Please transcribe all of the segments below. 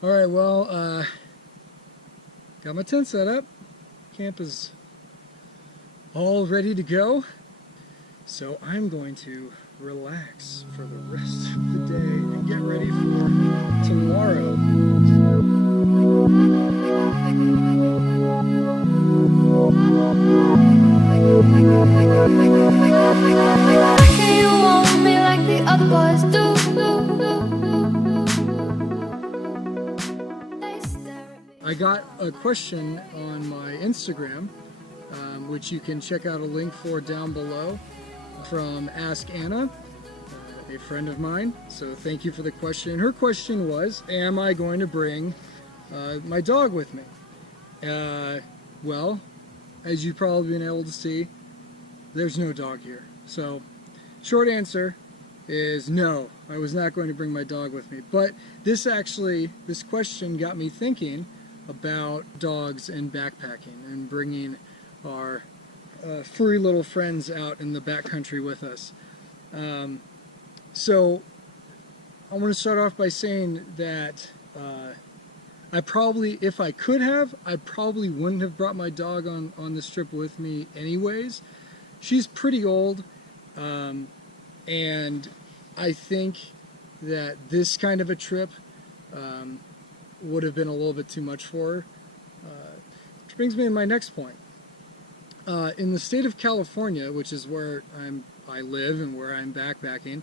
Alright, well, got my tent set up. Camp is all ready to go. So I'm going to relax for the rest of the day and get ready for tomorrow. Say you want me like the other boys do. I got a question on my Instagram, which you can check out a link for down below, from Ask Anna, a friend of mine. So thank you for the question. Her question was, am I going to bring my dog with me? Well, as you've probably been able to see, there's no dog here. So short answer is no, I was not going to bring my dog with me. But this question got me thinking about dogs and backpacking and bringing our furry little friends out in the backcountry with us. So I want to start off by saying that I probably, if I could have, I probably wouldn't have brought my dog on this trip with me anyways. She's pretty old, and I think that this kind of a trip would have been a little bit too much for her. Which brings me to my next point. In the state of California, which is where I live and where I'm backpacking,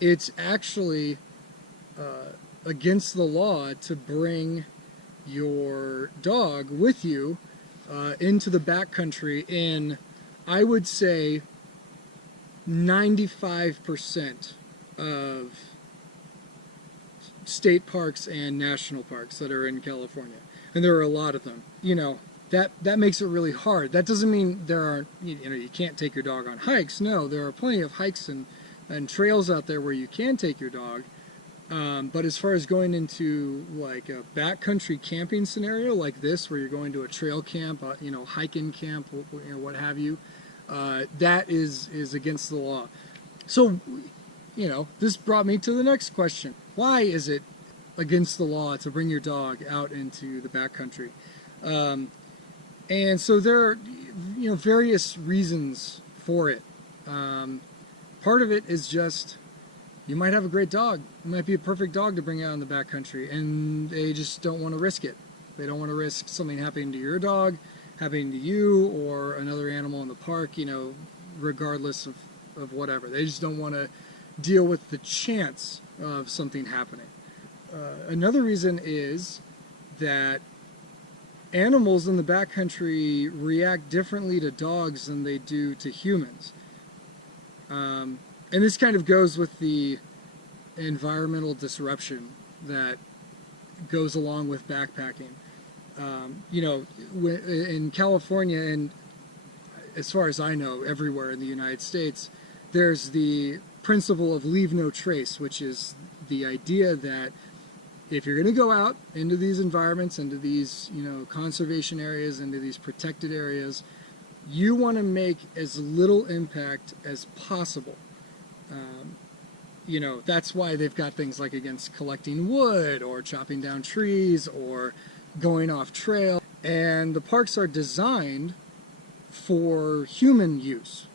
it's actually against the law to bring your dog with you into the backcountry in, I would say, 95% of state parks and national parks that are in California. And there are a lot of them. You know, that makes it really hard. That doesn't mean there aren't, you can't take your dog on hikes. No, there are plenty of hikes and trails out there where you can take your dog. But as far as going into like a backcountry camping scenario like this, where you're going to a trail camp, hiking camp, what have you, that is against the law. So, this brought me to the next question. Why is it against the law to bring your dog out into the backcountry? And so there are, various reasons for it. Part of it is just, you might have a great dog. It might be a perfect dog to bring out in the backcountry, and they just don't want to risk it. They don't want to risk something happening to your dog, happening to you, or another animal in the park, regardless of whatever. They just don't want to deal with the chance of something happening. Another reason is that animals in the backcountry react differently to dogs than they do to humans. And this kind of goes with the environmental disruption that goes along with backpacking. In California, and as far as I know, everywhere in the United States, there's the principle of leave no trace, which is the idea that if you're going to go out into these environments, into these, conservation areas, into these protected areas, you want to make as little impact as possible. That's why they've got things like against collecting wood or chopping down trees or going off trail. And the parks are designed for human use,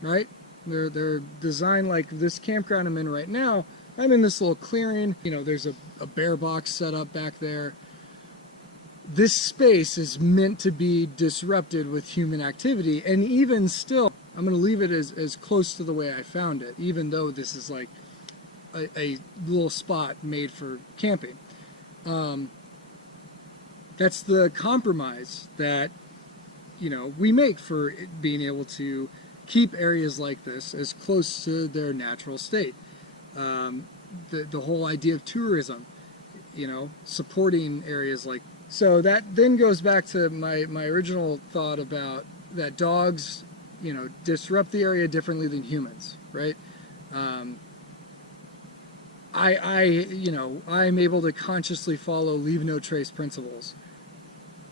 right? They're designed like this campground I'm in right now. I'm in this little clearing. There's a bear box set up back there. This space is meant to be disrupted with human activity, and even still, I'm going to leave it as close to the way I found it, even though this is like a little spot made for camping. That's the compromise that, we make for being able to keep areas like this as close to their natural state. The whole idea of tourism, supporting areas like. So that then goes back to my original thought about that dogs, disrupt the area differently than humans, right? I'm able to consciously follow leave no trace principles.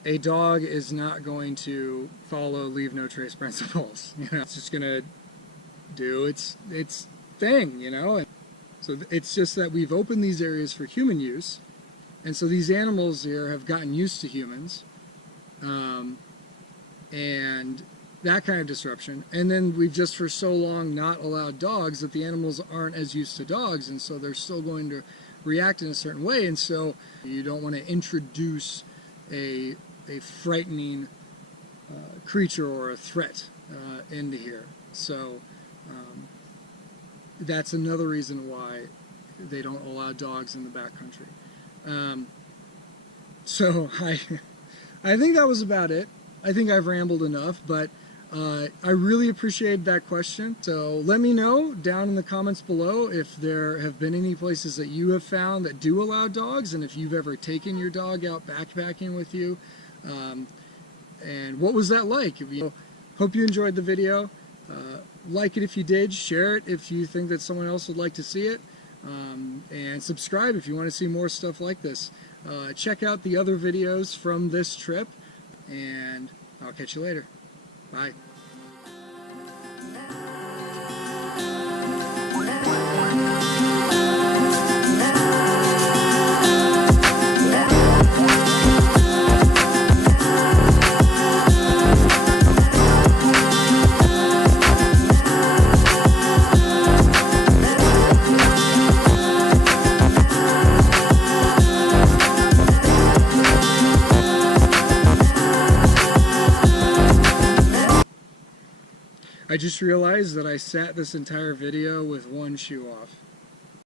A dog is not going to follow leave no trace principles. It's just going to do its thing, And So it's just that we've opened these areas for human use, and so these animals here have gotten used to humans, and that kind of disruption. And then we've just for so long not allowed dogs that the animals aren't as used to dogs, and so they're still going to react in a certain way. And so you don't want to introduce a frightening creature or a threat into here. So that's another reason why they don't allow dogs in the backcountry. So I think that was about it. I think I've rambled enough, but I really appreciated that question. So let me know down in the comments below if there have been any places that you have found that do allow dogs, and if you've ever taken your dog out backpacking with you. And what was that like? Hope you enjoyed the video. Like it if you did, share it if you think that someone else would like to see it, and subscribe if you want to see more stuff like this. Check out the other videos from this trip, and I'll catch you later. Bye. I just realized that I sat this entire video with one shoe off.